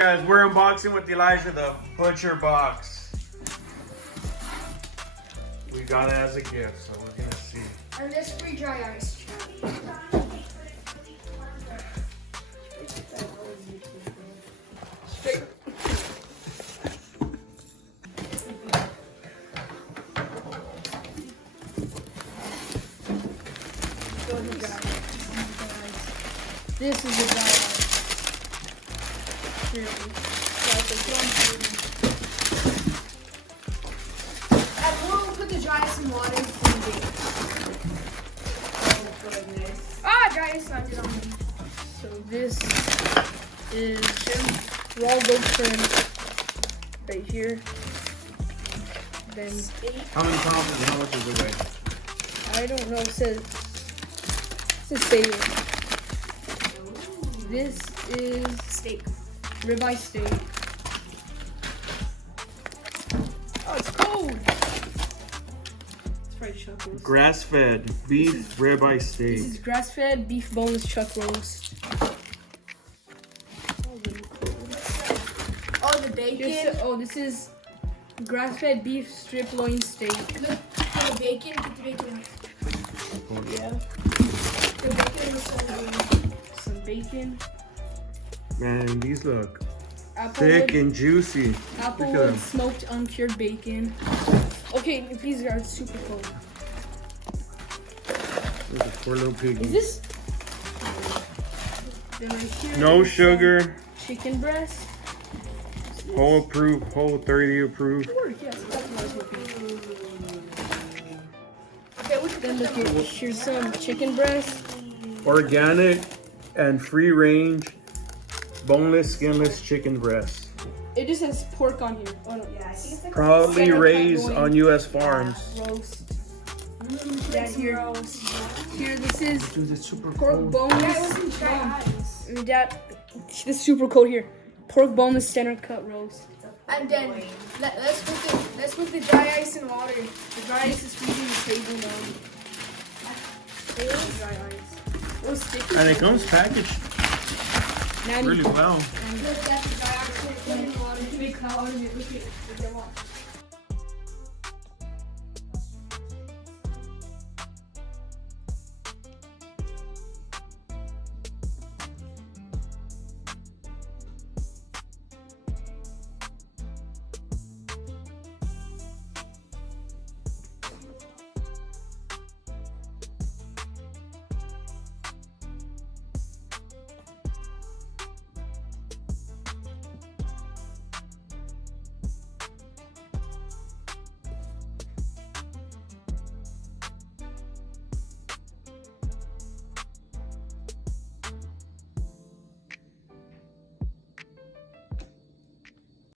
Guys, we're unboxing with Elijah the Butcherbox. We got it as a gift, so we're gonna see. And this free dry ice. Straight. This is the dry ice. Here, we'll put the dry ice in water and bake. Oh goodness. Ah, dry ice landed on me. So this is raw goat shrimp right here. Then How many pounds and how much is it weigh? I don't know. It says steak. This is steak, ribeye steak. Oh, it's cold. It's fried chuck roast. Grass-fed beef ribeye steak. This is grass-fed beef boneless chuck roast. Oh, the bacon. This is grass-fed beef strip loin steak. Look, the bacon. Get the bacon. Yeah. The bacon is some bacon. Man, these look Applewood, thick and juicy. Applewood smoked uncured bacon. Okay, these are super cold. There's a poor little piggy. Is this? Then right here No is sugar. chicken breast. Whole approved. Whole 30 approved. Yes, that's what I was looking for. Okay, then look here. Here's some chicken breast. Organic and free range, boneless, skinless chicken breast. It just says pork on here. Oh no, yeah. Proudly Center cut raised loin. on U.S. farms. Roast. Yeah, here. Here, this is Dude, it's super pork cold. boneless. This is super cold here. Pork boneless center cut roast. And then let's put the dry ice in water. The dry ice is freezing the table down. Dry ice. Oh, sticky. And it comes packaged really well. And look at the dry ice in the water. Big cloud on it. Look at it.